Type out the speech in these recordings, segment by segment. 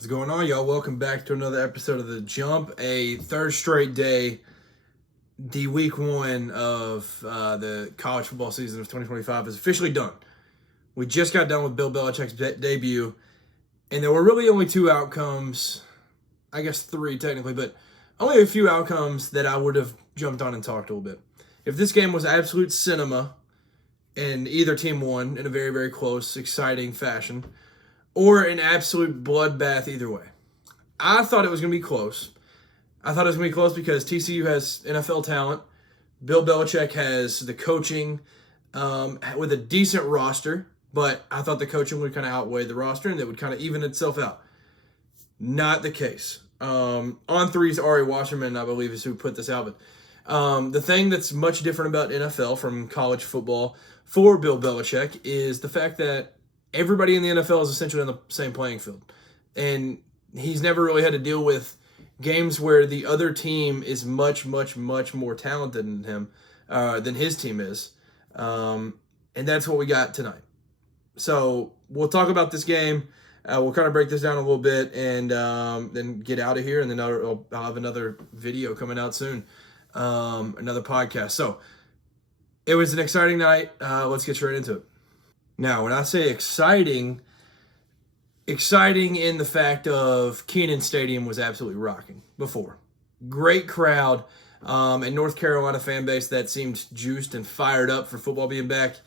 What's going on, y'all? Welcome back to another episode of The Jump, a third straight day, the week one of the college football season of 2025 is officially done. We just got done with Bill Belichick's debut, and there were really only two outcomes, I guess three technically, but only a few outcomes that I would have jumped on and talked a little bit. If this game was absolute cinema, and either team won in a very, very close, exciting fashion, or an absolute bloodbath either way. I thought it was going to be close. I thought it was going to be close because TCU has NFL talent. Bill Belichick has the coaching with a decent roster, but I thought the coaching would kind of outweigh the roster and it would kind of even itself out. Not the case. On three's Ari Wasserman, I believe, is who put this out. But the thing that's much different about NFL from college football for Bill Belichick is the fact that everybody in the NFL is essentially on the same playing field. And he's never really had to deal with games where the other team is much, much, much more talented than him, than his team is. And that's what we got tonight. So we'll talk about this game. We'll kind of break this down a little bit and then get out of here. And then I'll have another video coming out soon, another podcast. So it was an exciting night. Let's get straight into it. Now, when I say exciting in the fact of Kenan Stadium was absolutely rocking before. Great crowd, and North Carolina fan base that seemed juiced and fired up for football being back.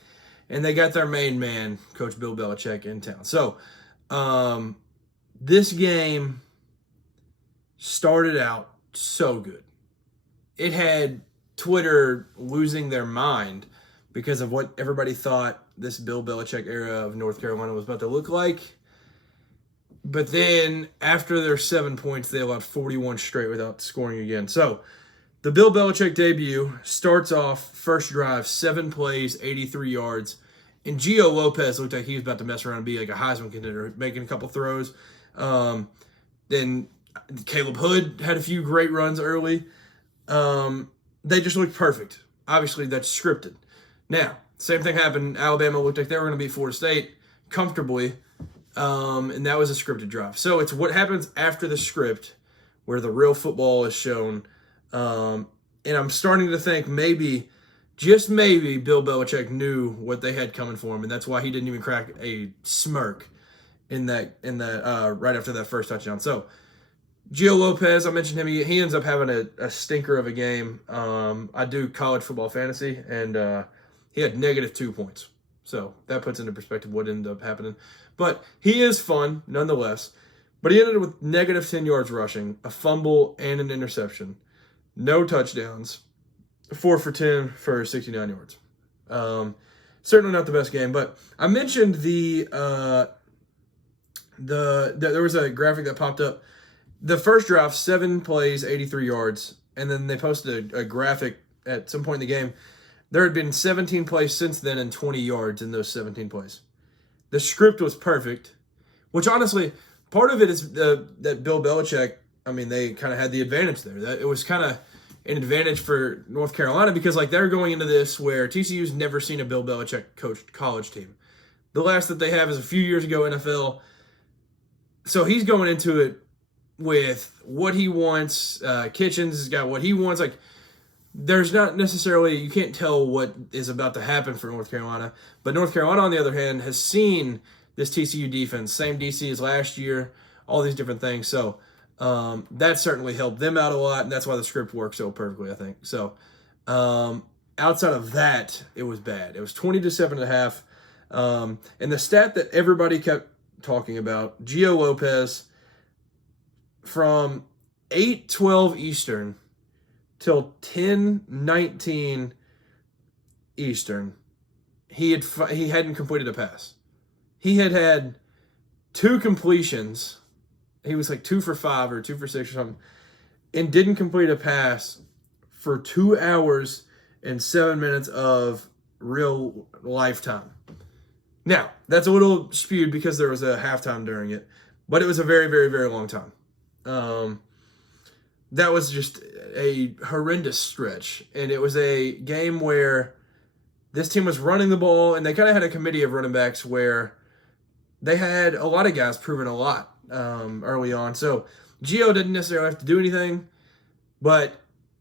And they got their main man, Coach Bill Belichick, in town. So, this game started out so good. It had Twitter losing their mind because of what everybody thought this Bill Belichick era of North Carolina was about to look like. But then, after their 7 points, they allowed 41 straight without scoring again. So, the Bill Belichick debut starts off, first drive, 7 plays, 83 yards. And Gio Lopez looked like he was about to mess around and be like a Heisman contender, making a couple throws. Then Caleb Hood had a few great runs early. They just looked perfect. Obviously, that's scripted. Now, same thing happened. Alabama looked like they were going to beat Florida State comfortably, and that was a scripted drive. So it's what happens after the script where the real football is shown. And I'm starting to think maybe, just maybe, Bill Belichick knew what they had coming for him, and that's why he didn't even crack a smirk in that right after that first touchdown. So Gio Lopez, I mentioned him. He ends up having a stinker of a game. I do college football fantasy, and he had -2 points. So that puts into perspective what ended up happening. But he is fun, nonetheless. But he ended up with -10 yards rushing, a fumble, and an interception. No touchdowns. 4 for 10 for 69 yards. Certainly not the best game. But I mentioned there was a graphic that popped up. The first drive, 7 plays, 83 yards. And then they posted a graphic at some point in the game. There had been 17 plays since then and 20 yards in those 17 plays. The script was perfect, which honestly, part of it is that Bill Belichick, I mean, they kind of had the advantage there. That it was kind of an advantage for North Carolina because, like, they're going into this where TCU's never seen a Bill Belichick coached college team. The last that they have is a few years ago NFL. So he's going into it with what he wants. Kitchens has got what he wants. Like, there's not necessarily, you can't tell what is about to happen for North Carolina. But North Carolina, on the other hand, has seen this TCU defense, same DC as last year, all these different things. So that certainly helped them out a lot, and that's why the script worked so perfectly, I think. So outside of that, it was bad. It was 20-7.5. And the stat that everybody kept talking about, Gio Lopez, from 8:12 Eastern till 10:19 Eastern, he hadn't completed a pass. He had 2 completions. He was like 2 for 5 or 2 for 6 or something, and didn't complete a pass for 2 hours and 7 minutes of real lifetime. Now, that's a little skewed because there was a halftime during it, but it was a very, very, very long time. That was just a horrendous stretch, and it was a game where this team was running the ball, and they kind of had a committee of running backs where they had a lot of guys proving a lot. early on. So Gio didn't necessarily have to do anything, but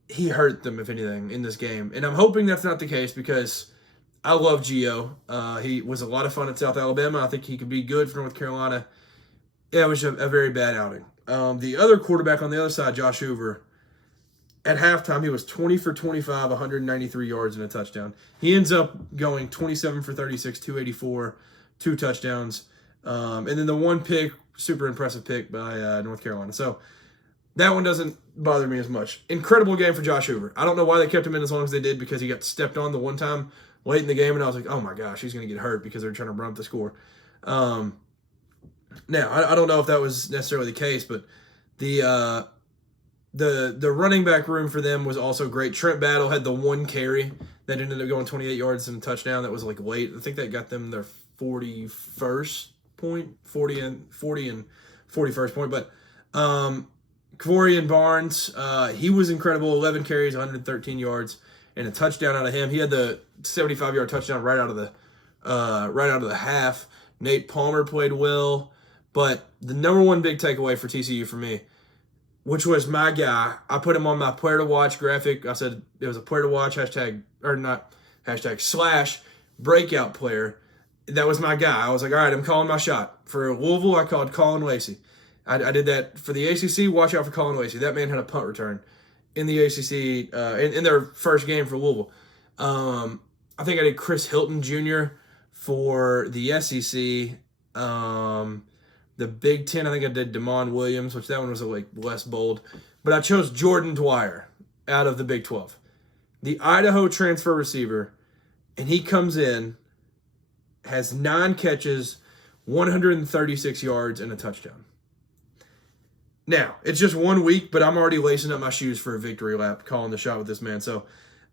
he hurt them, if anything, in this game. And I'm hoping that's not the case because I love Gio. He was a lot of fun at South Alabama. I think he could be good for North Carolina. Yeah, it was a very bad outing. The other quarterback on the other side, Josh Hoover, at halftime, he was 20 for 25, 193 yards and a touchdown. He ends up going 27 for 36, 284, 2 touchdowns. And then the one pick, super impressive pick by North Carolina. So that one doesn't bother me as much. Incredible game for Josh Hoover. I don't know why they kept him in as long as they did because he got stepped on the one time late in the game, and I was like, oh my gosh, he's going to get hurt because they're trying to run up the score. Now, I don't know if that was necessarily the case, but the running back room for them was also great. Trent Battle had the one carry that ended up going 28 yards and a touchdown. That was like late. I think that got them their 41st point, 40 and 41st point. But Kavorian Barnes, he was incredible. 11 carries, 113 yards, and a touchdown out of him. He had the 75-yard touchdown right out of the half. Nate Palmer played well. But the number one big takeaway for TCU for me, which was my guy, I put him on my player to watch graphic. I said it was a player to watch / breakout player. That was my guy. I was like, all right, I'm calling my shot. For Louisville, I called Colin Lacey. I did that for the ACC. Watch out for Colin Lacey. That man had a punt return in the ACC in their first game for Louisville. I think I did Chris Hilton Jr. for the SEC. The Big Ten, I think I did DeMond Williams, which that one was like less bold. But I chose Jordan Dwyer out of the Big 12. The Idaho transfer receiver, and he comes in, has 9 catches, 136 yards, and a touchdown. Now, it's just 1 week, but I'm already lacing up my shoes for a victory lap, calling the shot with this man. So,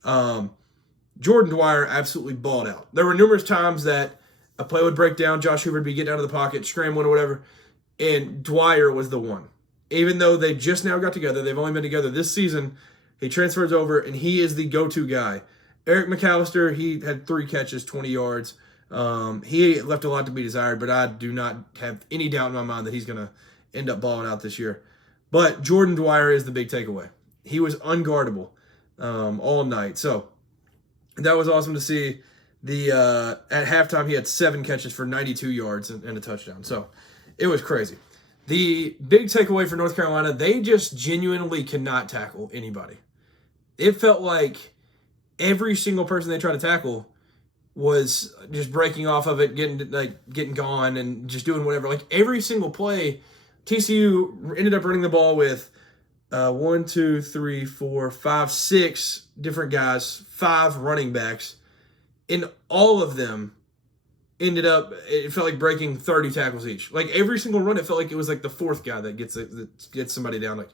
Jordan Dwyer absolutely balled out. There were numerous times that a play would break down, Josh Hoover would be getting out of the pocket, scrambling or whatever, and Dwyer was the one. Even though they just now got together, they've only been together this season, he transfers over, and he is the go-to guy. Eric McAllister, he had 3 catches, 20 yards. He left a lot to be desired, but I do not have any doubt in my mind that he's going to end up balling out this year. But Jordan Dwyer is the big takeaway. He was unguardable all night. So that was awesome to see. At halftime, he had 7 catches for 92 yards and a touchdown. So it was crazy. The big takeaway for North Carolina, they just genuinely cannot tackle anybody. It felt like every single person they tried to tackle was just breaking off of it, getting gone and just doing whatever. Like every single play, TCU ended up running the ball with 6 different guys, 5 running backs. And all of them ended up, it felt like breaking 30 tackles each. Like every single run, it felt like it was like the 4th guy that gets somebody down. Like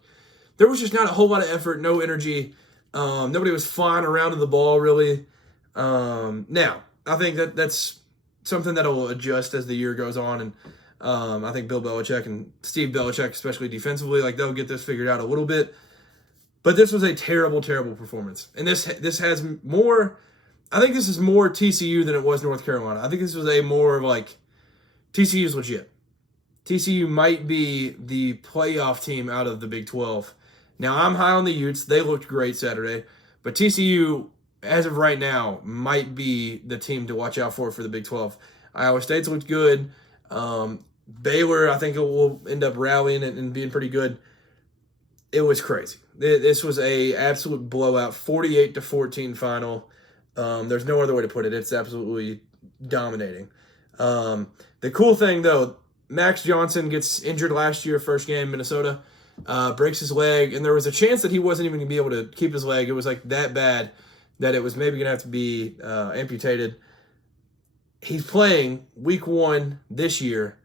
there was just not a whole lot of effort, no energy. Nobody was flying around to the ball really. Now, I think that's something that will adjust as the year goes on. And I think Bill Belichick and Steve Belichick, especially defensively, like they'll get this figured out a little bit. But this was a terrible, terrible performance. And this has more... I think this is more TCU than it was North Carolina. I think this was a more of like TCU is legit. TCU might be the playoff team out of the Big 12. Now, I'm high on the Utes. They looked great Saturday. But TCU, as of right now, might be the team to watch out for the Big 12. Iowa State's looked good. Baylor, I think it will end up rallying and being pretty good. It was crazy. This was a absolute blowout, 48-14 final. There's no other way to put it. It's absolutely dominating. The cool thing, though, Max Johnson gets injured last year, first game, Minnesota, breaks his leg, and there was a chance that he wasn't even going to be able to keep his leg. It was like that bad that it was maybe going to have to be amputated. He's playing week 1 this year,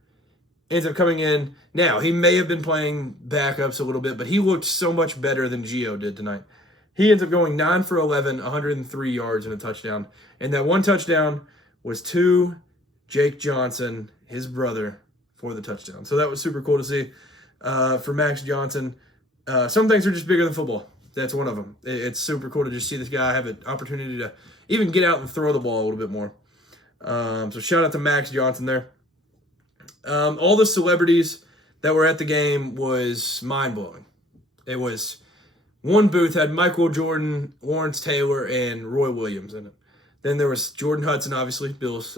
ends up coming in. Now, he may have been playing backups a little bit, but he looked so much better than Gio did tonight. He ends up going 9 for 11, 103 yards and a touchdown. And that one touchdown was to Jake Johnson, his brother, for the touchdown. So that was super cool to see for Max Johnson. Some things are just bigger than football. That's one of them. It's super cool to just see this guy have an opportunity to even get out and throw the ball a little bit more. So shout out to Max Johnson there. All the celebrities that were at the game was mind-blowing. It was one booth had Michael Jordan, Lawrence Taylor, and Roy Williams in it. Then there was Jordan Hudson, obviously, Bill's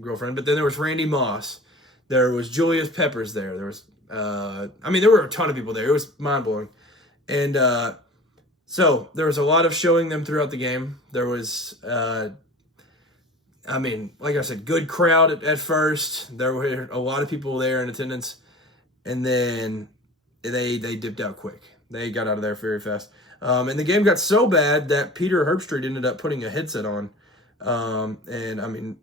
girlfriend. But then there was Randy Moss. There was Julius Peppers there. There was, there were a ton of people there. It was mind-blowing. And so there was a lot of showing them throughout the game. There was, like I said, good crowd at first. There were a lot of people there in attendance. And then they dipped out quick. They got out of there very fast. And the game got so bad that Peter Herbstreit ended up putting a headset on.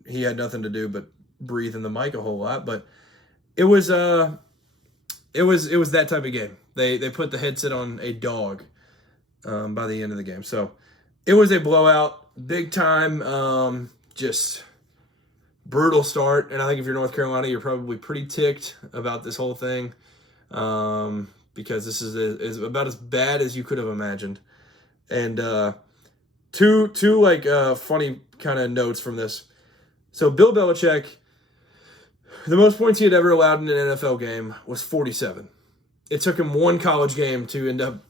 He had nothing to do but breathe in the mic a whole lot. But it was that type of game. They put the headset on a dog by the end of the game. So it was a blowout, big time, just brutal start. And I think if you're North Carolina, you're probably pretty ticked about this whole thing. Because this is about as bad as you could have imagined. And two funny kind of notes from this. So Bill Belichick, the most points he had ever allowed in an NFL game was 47. It took him one college game to end up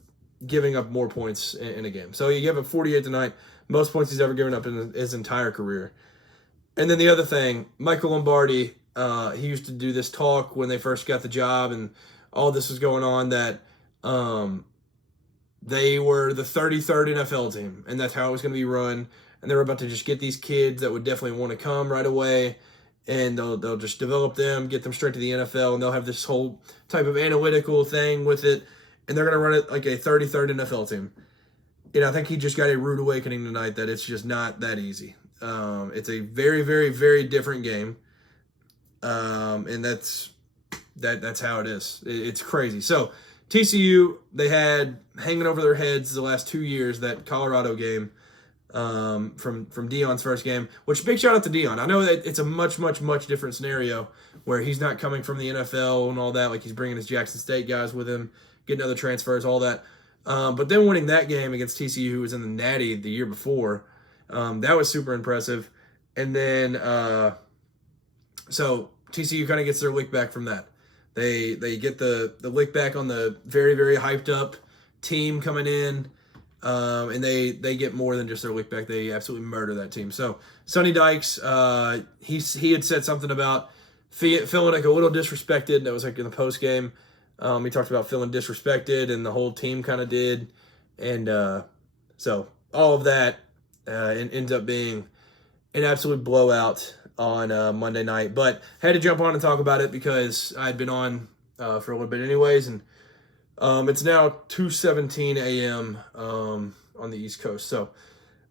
giving up more points in a game. So he gave up 48 tonight, most points he's ever given up in his entire career. And then the other thing, Michael Lombardi, he used to do this talk when they first got the job and all this was going on, that they were the 33rd NFL team, and that's how it was going to be run. And they were about to just get these kids that would definitely want to come right away, and they'll just develop them, get them straight to the NFL, and they'll have this whole type of analytical thing with it, and they're going to run it like a 33rd NFL team. And I think he just got a rude awakening tonight that it's just not that easy. It's a very, very, very different game, and that's how it is. It's crazy. So TCU, they had hanging over their heads the last 2 years that Colorado game from Deion's first game, which big shout out to Deion. I know that it's a much, much, much different scenario where he's not coming from the NFL and all that. Like he's bringing his Jackson State guys with him, getting other transfers, all that. But then winning that game against TCU, who was in the Natty the year before, that was super impressive. And then, so TCU kind of gets their lick back from that. They get the lick back on the very, very hyped up team coming in, and they get more than just their lick back. They absolutely murder that team. So Sonny Dykes, he had said something about feeling like a little disrespected. That was like in the post game. He talked about feeling disrespected, and the whole team kind of did. And so all of that ends up being an absolute blowout on Monday night. But had to jump on and talk about it because I had been on for a little bit anyways. And it's now 2:17 a.m. On the East Coast. So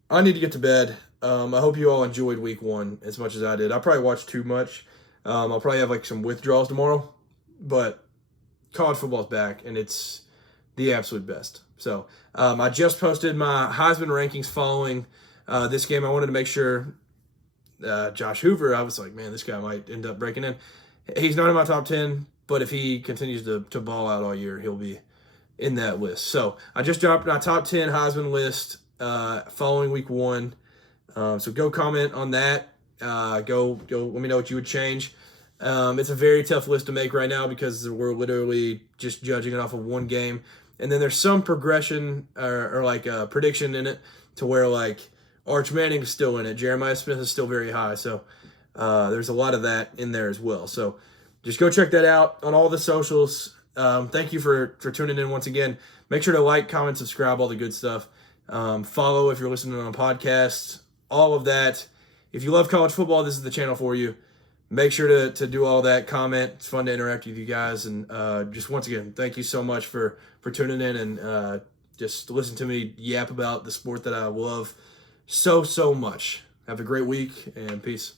I need to get to bed. I hope you all enjoyed week one as much as I did. I probably watched too much. I'll probably have like some withdrawals tomorrow. But college football's back, and it's the absolute best. So I just posted my Heisman rankings following this game. I wanted to make sure Josh Hoover, I was like, man, this guy might end up breaking in. He's not in my top 10, but if he continues to ball out all year, he'll be in that list. So I just dropped my top 10 Heisman list following week one. So go comment on that. Go let me know what you would change. It's a very tough list to make right now because we're literally just judging it off of one game. And then there's some progression or like a prediction in it to where like Arch Manning is still in it. Jeremiah Smith is still very high. So there's a lot of that in there as well. So just go check that out on all the socials. Thank you for tuning in once again. Make sure to like, comment, subscribe, all the good stuff. Follow if you're listening on a podcast, all of that. If you love college football, this is the channel for you. Make sure to do all that, comment. It's fun to interact with you guys. And just once again, thank you so much for tuning in and just listen to me yap about the sport that I love so much. Have a great week and peace.